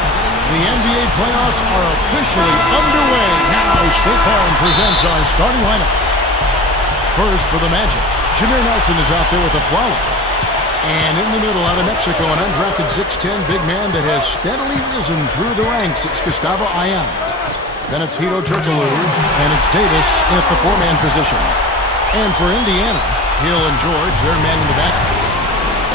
The NBA playoffs are officially underway. Now State Farm presents our starting lineups. First for the Magic, Jameer Nelson is out there with a flower. And in the middle, out of Mexico, an undrafted 6'10" big man that has steadily risen through the ranks. It's Gustavo Ayan. Then it's Hedo Turkoglu, and it's Davis at the four-man position. And for Indiana, Hill and George, their man in the back.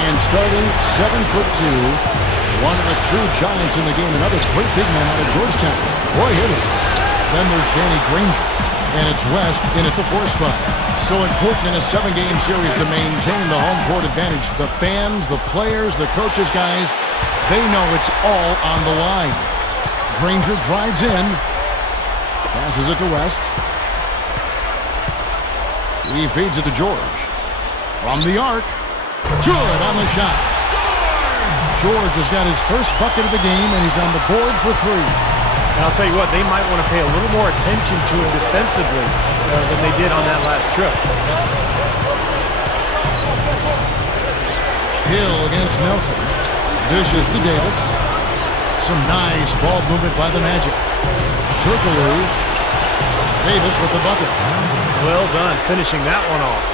And starting 7'2", one of the true giants in the game, another great big man out of Georgetown, Roy Hibbert. Then there's Danny Granger, and it's West in at the 4 spot. So important in a 7-game series to maintain the home court advantage. The fans, the players, the coaches, guys, they know it's all on the line. Granger drives in, passes it to West. He feeds it to George. From the arc, good on the shot. George has got his first bucket of the game, and he's on the board for 3. And I'll tell you what, they might want to pay a little more attention to him defensively than they did on that last trip. Hill against Nelson. Dishes to Davis. Some nice ball movement by the Magic. Turkoglu. Davis with the bucket. Well done, finishing that one off.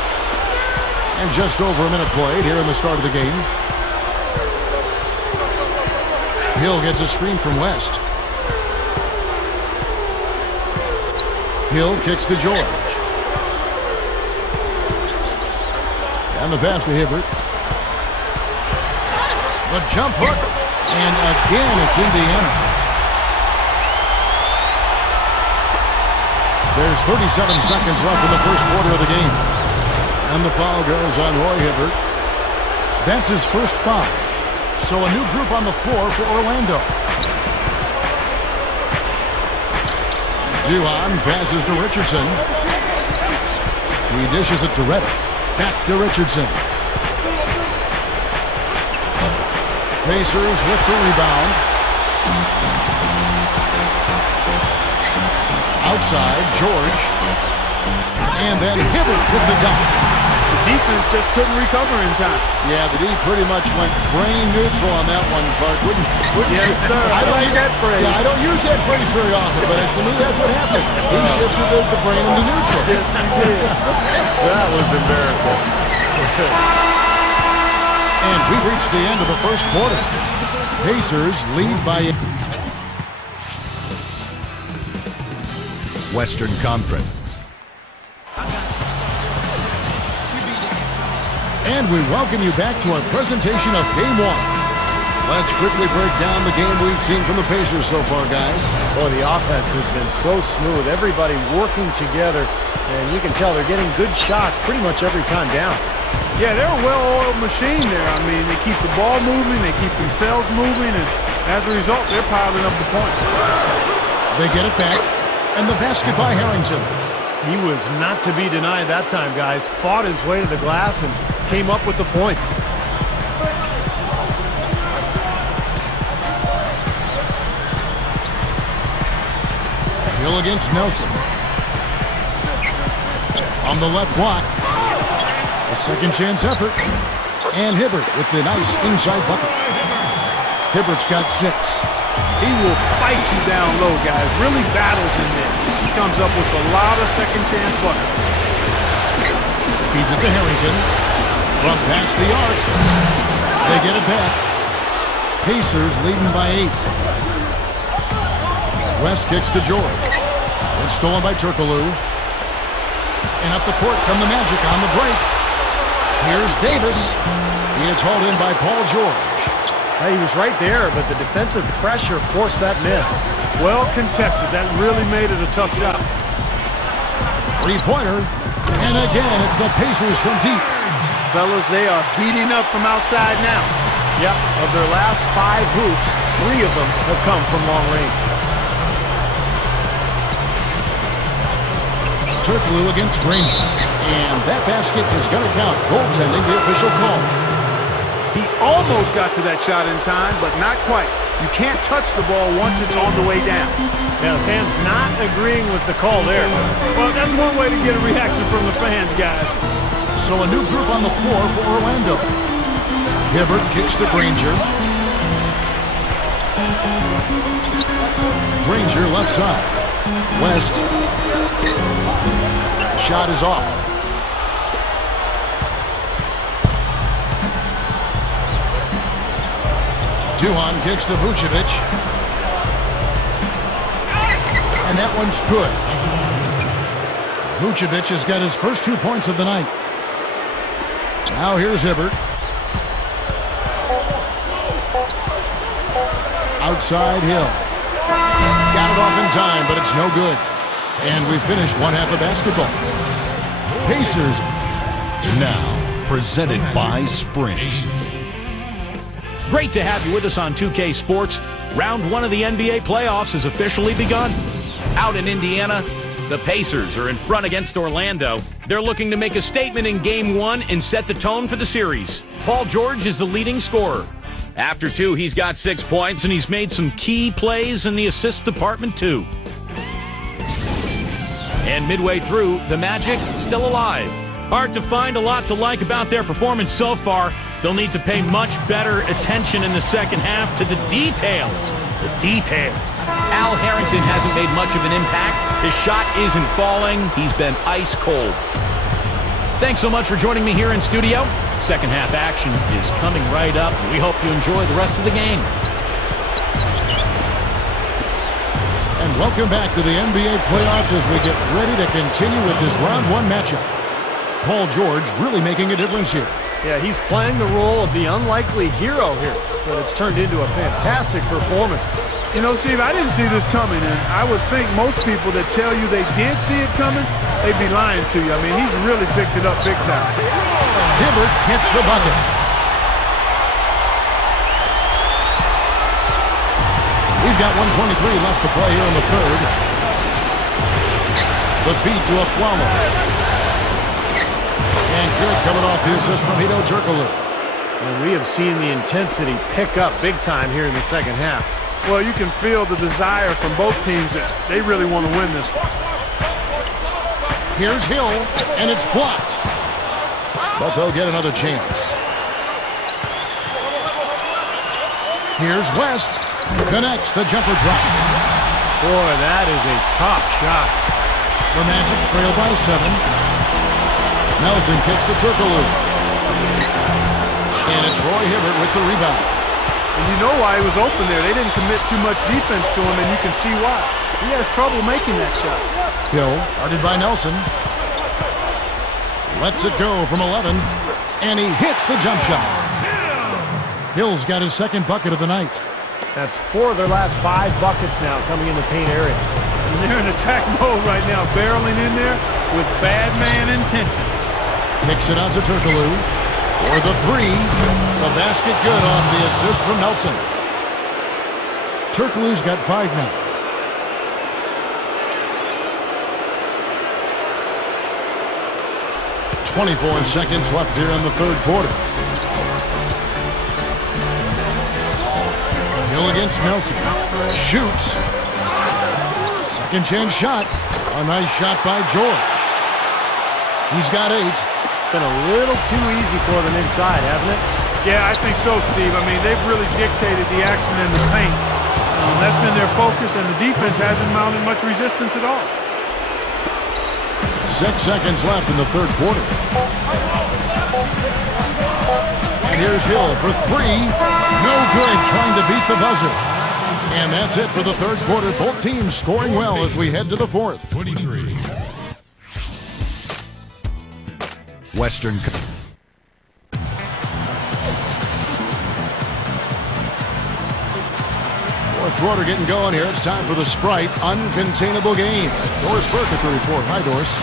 And just over a minute played here in the start of the game. Hill gets a screen from West. Hill kicks to George. And the pass to Hibbert. The jump hook. And again, it's Indiana. There's 37 seconds left in the first quarter of the game. And the foul goes on Roy Hibbert. That's his first foul. So a new group on the floor for Orlando. Duhon passes to Richardson. He dishes it to Redick. Back to Richardson. Pacers with the rebound. Outside, George. And then Hibbert with the dunk. The defense just couldn't recover in time. Yeah, the D pretty much went brain neutral on that one, Clark. Wouldn't yes, you? Sir. I like that phrase. Yeah, I don't use that phrase very often, but to me, that's what happened. He shifted the brain into neutral. Yes, he did. That was embarrassing. And we've reached the end of the first quarter. Pacers lead by Western Conference. And we welcome you back to our presentation of Game 1. Let's quickly break down the game we've seen from the Pacers so far, guys. Boy, the offense has been so smooth. Everybody working together, and you can tell they're getting good shots pretty much every time down. Yeah, they're a well-oiled machine there. I mean, they keep the ball moving, they keep themselves moving, and as a result, they're piling up the points. They get it back, and the basket by Harrington. He was not to be denied that time, guys. Fought his way to the glass and came up with the points. Hill against Nelson. On the left block. A second chance effort. And Hibbert with the nice inside bucket. Hibbert's got 6. He will fight you down low, guys. Really battles in there. He comes up with a lot of second chance buckets. Feeds it to Harrington. From past the arc. They get it back. Pacers leading by 8. West kicks to George. It's stolen by Turkoglu. And up the court come the Magic on the break. Here's Davis. He is hauled in by Paul George. He was right there, but the defensive pressure forced that miss. Well contested. That really made it a tough shot. Three-pointer. And again, it's the Pacers from deep. Fellas, they are heating up from outside now. Yep, of their last 5 hoops, 3 of them have come from long range. Turkoglu against Granger. And that basket is going to count. Goaltending, the official call. He almost got to that shot in time, but not quite. You can't touch the ball once it's on the way down. Yeah, the fans not agreeing with the call there. Well, that's one way to get a reaction from the fans, guys. So a new group on the floor for Orlando. Hibbert kicks to Granger. Granger left side. West. Shot is off. Duhan kicks to Vucevic. And that one's good. Vucevic has got his first 2 points of the night. Now here's Hibbert. Outside Hill. Got it off in time, but it's no good. And we finish one half of basketball. Pacers. Now, presented by Sprint. Great to have you with us on 2K Sports. Round 1 of the NBA playoffs has officially begun. Out in Indiana, the Pacers are in front against Orlando. They're looking to make a statement in Game 1 and set the tone for the series. Paul George is the leading scorer. After 2, he's got 6 points, and he's made some key plays in the assist department, too. And midway through, the Magic still alive. Hard to find a lot to like about their performance so far. They'll need to pay much better attention in the second half to the details. The details. Al Harrington hasn't made much of an impact. His shot isn't falling. He's been ice cold. Thanks so much for joining me here in studio. Second half action is coming right up. We hope you enjoy the rest of the game. And welcome back to the NBA playoffs as we get ready to continue with this round 1 matchup. Paul George really making a difference here. Yeah, he's playing the role of the unlikely hero here, but it's turned into a fantastic performance. You know, Steve, I didn't see this coming, and I would think most people that tell you they did see it coming, they'd be lying to you. I mean, he's really picked it up big time. Hibbert hits the bucket. We've got 1:23 left to play here in the third. The feed to Afflalo. And good coming off the assist from Hedo Turkoglu. And we have seen the intensity pick up big time here in the second half. Well, you can feel the desire from both teams that they really want to win this one. Here's Hill, and it's blocked. But they'll get another chance. Here's West. Connects, the jumper drops. Boy, that is a tough shot. The Magic trail by 7. Nelson kicks to Turkoglu. And it's Roy Hibbert with the rebound. And you know why he was open there. They didn't commit too much defense to him, and you can see why. He has trouble making that shot. Hill, guarded by Nelson. Lets it go from 11. And he hits the jump shot. Hill's got his second bucket of the night. That's 4 of their last 5 buckets now coming in the paint area. And they're in attack mode right now, barreling in there with bad man intentions. Kicks it out to Turkoglu for the 3. The basket good off the assist from Nelson. Turkoglu's got 5 now. .24 seconds left here in the third quarter. Hill against Nelson. Shoots. Second chance shot. A nice shot by George. He's got 8. Been a little too easy for them inside, hasn't it? Yeah, I think so, Steve. I mean, they've really dictated the action in the paint. That's been their focus, and the defense hasn't mounted much resistance at all. 6 seconds left in the third quarter. And here's Hill for 3. No good, trying to beat the buzzer. And that's it for the third quarter. Both teams scoring well as we head to the fourth. 23. Western. Fourth quarter getting going here. It's time for the Sprite Uncontainable Game. Doris Burke at the report. Hi, Doris.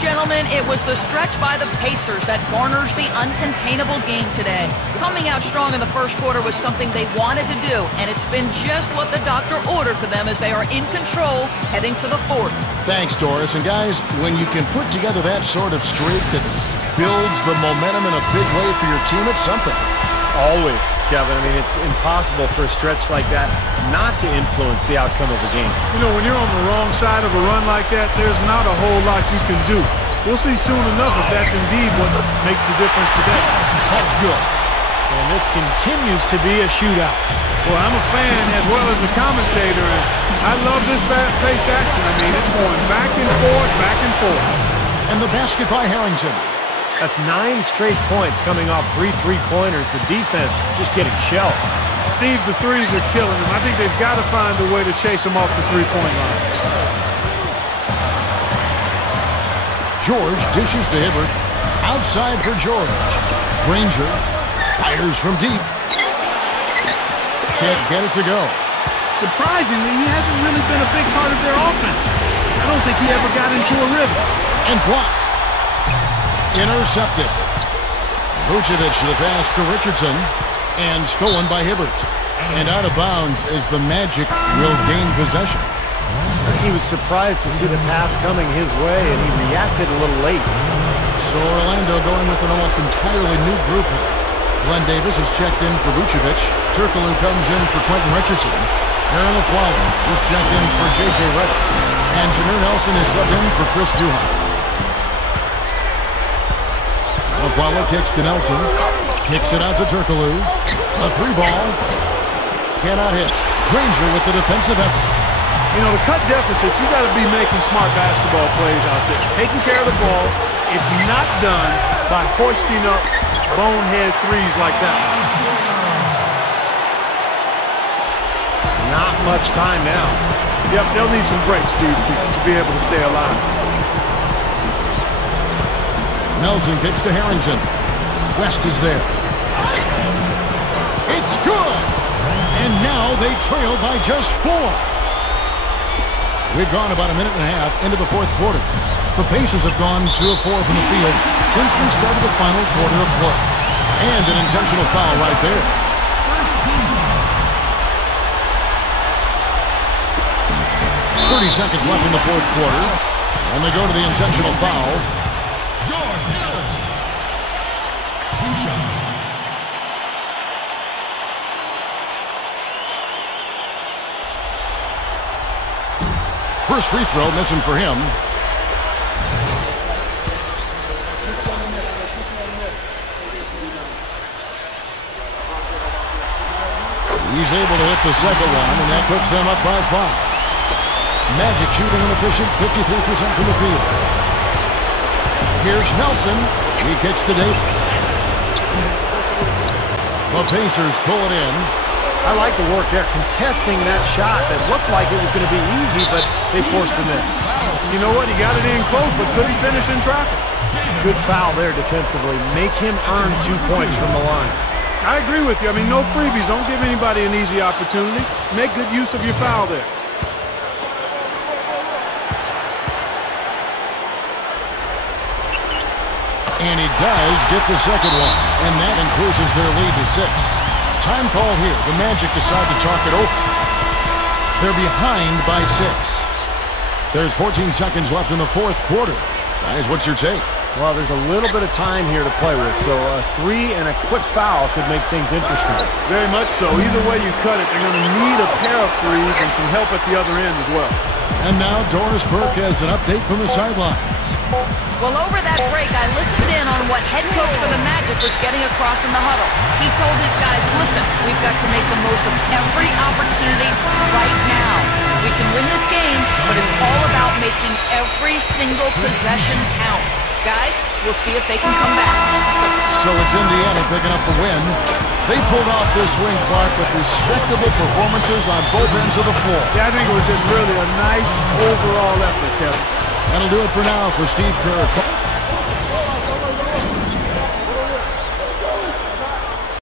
Gentlemen, it was the stretch by the Pacers that garners the uncontainable game today. Coming out strong in the first quarter was something they wanted to do, and it's been just what the doctor ordered for them as they are in control heading to the fourth. Thanks, Doris. And guys, when you can put together that sort of streak that builds the momentum in a big way for your team, it's something. Always, Kevin. I mean, it's impossible for a stretch like that not to influence the outcome of the game. You know, when you're on the wrong side of a run like that, there's not a whole lot you can do. We'll see soon enough if that's indeed what makes the difference today. That's good. And this continues to be a shootout. Well, I'm a fan as well as a commentator, and I love this fast-paced action. I mean, it's going back and forth, back and forth. And the basket by Harrington. That's 9 straight points coming off 3 3-pointers. The defense just getting shelled. Steve, the threes are killing them. I think they've got to find a way to chase them off the three-point line. George dishes to Hibbert. Outside for George. Granger fires from deep. Can't get it to go. Surprisingly, he hasn't really been a big part of their offense. I don't think he ever got into a rhythm. And blocked. Intercepted. Vucevic the pass to Richardson. And stolen by Hibbert. And out of bounds as the Magic will gain possession. He was surprised to see the pass coming his way, and he reacted a little late. So Orlando going with an almost entirely new group here. Glenn Davis is checked in for Vucevic. Turkoglu comes in for Quentin Richardson. Aaron LaFleur is checked in for J.J. Redick. And Jameer Nelson is subbed in for Chris Duhon. LaFleur kicks to Nelson. Kicks it out to Turkoglu. A 3-ball. Cannot hit. Granger with the defensive effort. You know, to cut deficits, you got to be making smart basketball plays out there. Taking care of the ball. It's not done by hoisting up bonehead threes like that. Not much time now. Yep, they'll need some breaks, Steve, to be able to stay alive. Nelson kicks to Harrington. West is there. It's good! And now they trail by just 4. We've gone about a minute and a half into the fourth quarter. The Pacers have gone 2 of 4 from the field since we started the final quarter of play. And an intentional foul right there. First team. 30 seconds left in the fourth quarter. And they go to the intentional foul. George Hill. 2 shots. First free throw missing for him. He's able to hit the second one, and that puts them up by 5. Magic shooting an efficient 53% from the field. Here's Nelson. He kicks to Davis. The Pacers pull it in. I like the work there, contesting that shot that looked like it was going to be easy, but they forced the miss. You know what? He got it in close, but couldn't finish in traffic. Good foul there defensively. Make him earn 2 points from the line. I agree with you. I mean, no freebies. Don't give anybody an easy opportunity. Make good use of your foul there. And he does get the second one, and that increases their lead to 6. Time call here. The Magic decide to talk it over. They're behind by 6. There's 14 seconds left in the fourth quarter. Guys, what's your take? Well, there's a little bit of time here to play with, so a 3 and a quick foul could make things interesting. Very much so. Either way you cut it, they're going to need a pair of threes and some help at the other end as well. And now Doris Burke has an update from the sidelines. Well, over that break, I listened in on what head coach for the Magic was getting across in the huddle. He told his guys, listen, we've got to make the most of every opportunity right now. We can win this game, but it's all about making every single possession count. Guys, we'll see if they can come back. So it's Indiana picking up the win. They pulled off this win, Clark, with respectable performances on both ends of the floor. Yeah, I think it was just really a nice overall effort, Kevin. That'll do it for now for Steve Kerr.